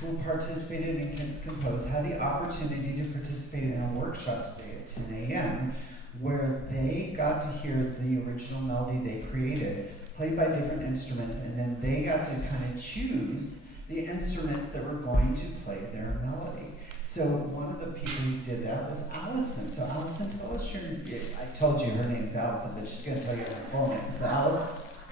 who participated in Kids Compose had the opportunity to participate in a workshop today at 10 a.m. where they got to hear the original melody they created, played by different instruments, and then they got to kind of choose the instruments that were going to play their melody. So one of the people who did that was Allison. So Allison, tell us I told you her name's Allison, but she's going to tell you her full name. So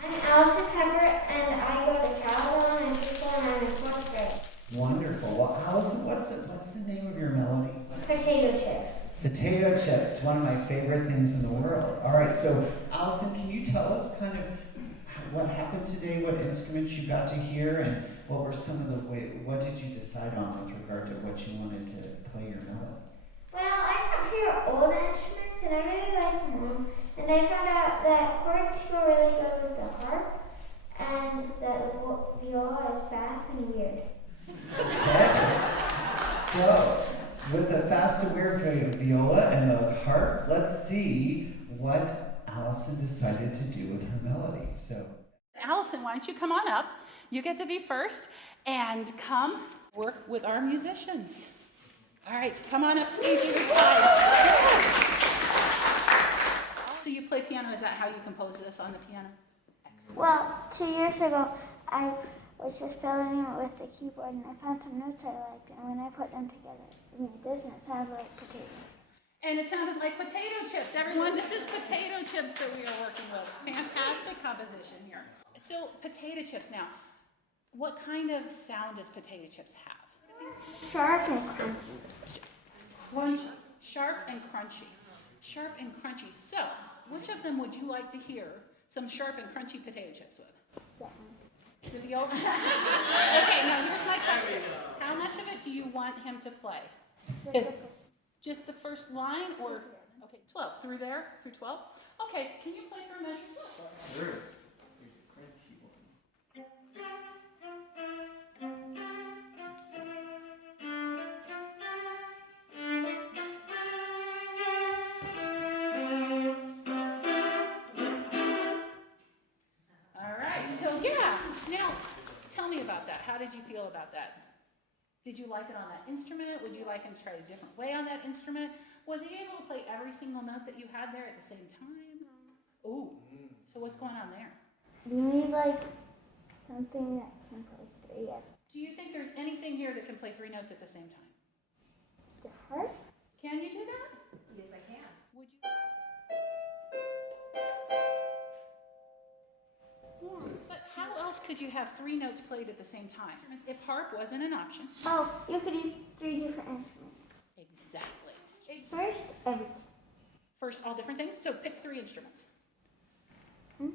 I'm Allison Pepper, and I go to Child Elementary School, and I'm in 4th grade. Wonderful. Well, Allison, what's the name of your melody? Potato chips. Potato chips, one of my favorite things in the world. All right, so Allison, can you tell us kind of what happened today, what instruments you got to hear, and what were some of what did you decide on with regard to what you wanted to play your melody? Well, I got to hear old instruments, and I really like them. And I found out that chords go really good with the harp, and that the viola is fast and weird. Okay. So, with the fast and weird viola and the harp, let's see what Allison decided to do with her melody. So, Allison, why don't you come on up? You get to be first, and come work with our musicians. All right, come on up stage either side. So you play piano, is that how you compose this on the piano? Excellent. Well, 2 years ago, I was just filling it with the keyboard, and I found some notes I liked, and when I put them together, it made this, and it sounded like potato. And it sounded like potato chips. Everyone, this is potato chips that we are working with. Fantastic composition here. So potato chips now. What kind of sound does potato chips have? Sharp and crunchy. Crunchy. Sharp and crunchy. Sharp and crunchy. So, which of them would you like to hear some sharp and crunchy potato chips with? Yeah. The viola? Okay, now here's my question. How much of it do you want him to play? Just the first line, or, okay, 12, through there, through 12? Okay, can you play for a measure? Sure. All right, so yeah, now tell me about that. How did you feel about that? Did you like it on that instrument? Would you like him to try a different way on that instrument? Was he able to play every single note that you had there at the same time? Ooh, so what's going on there? You need like something that can play 3 at Do you think there's anything here that can play 3 notes at the same time? the harp. Can you do that? Yes, I can. Would you? Yeah. But how else could you have 3 notes played at the same time? If harp wasn't an option. Oh, you could use 3 different instruments. Exactly. First, everything. First, all different things. So pick 3 instruments. What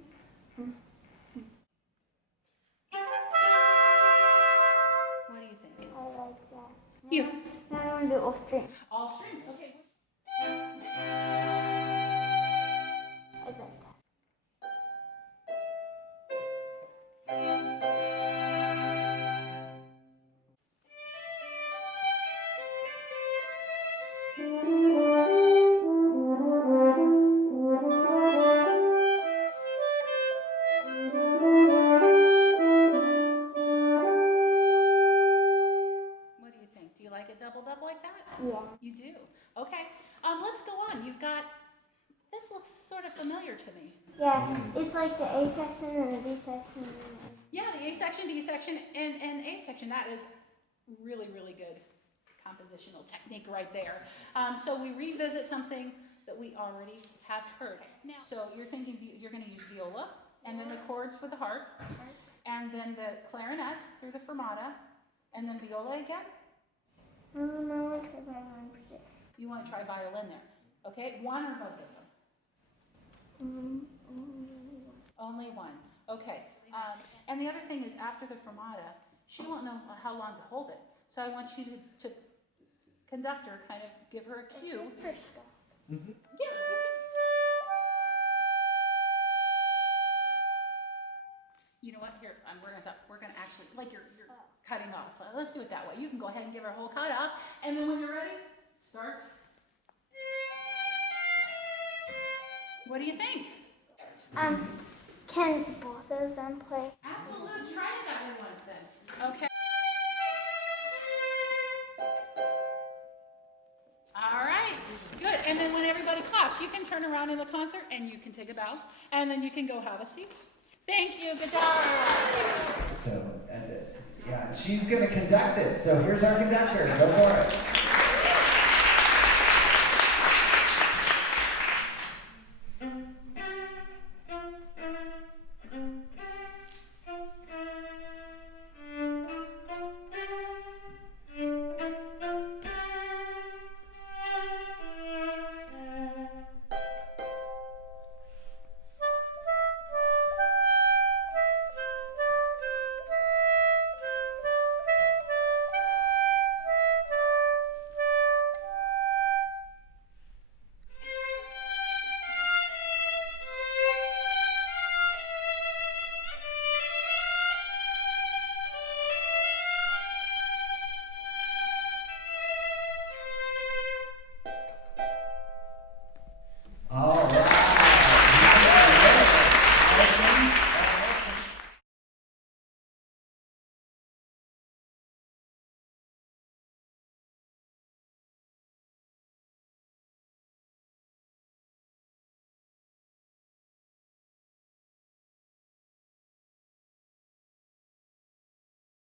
do you think? I like that. You. Now I want to do all strings. All string. Okay. I like that. What do you think? Do you like a double like that? Yeah. You do. Okay. Let's go on. You've got. This looks sort of familiar to me. Yeah, it's like the A section and the B section. Yeah, the A section, B section, and A section. That is really, really good compositional technique right there. So we revisit something that we already have heard. Now, so you're thinking you're going to use viola, and then the chords for the harp, and then the clarinet through the fermata, and then viola again? No, I want to try violin for 6. You want to try violin there. Okay, one or both of them? Only one. Okay. And the other thing is, after the fermata, she won't know how long to hold it. So I want you to conductor kind of give her a cue. Yeah. You know what? Here, we're gonna actually, like you're cutting off. Let's do it that way. You can go ahead and give her a whole cut off, and then when you're ready, start. What do you think? Can both of them play? Absolutely. Try it that way once then. Okay. you can turn around in the concert and you can take a bow, and then you can go have a seat. Thank you, guitar. So, and this, yeah, and she's gonna conduct it. So here's our conductor. Go for it.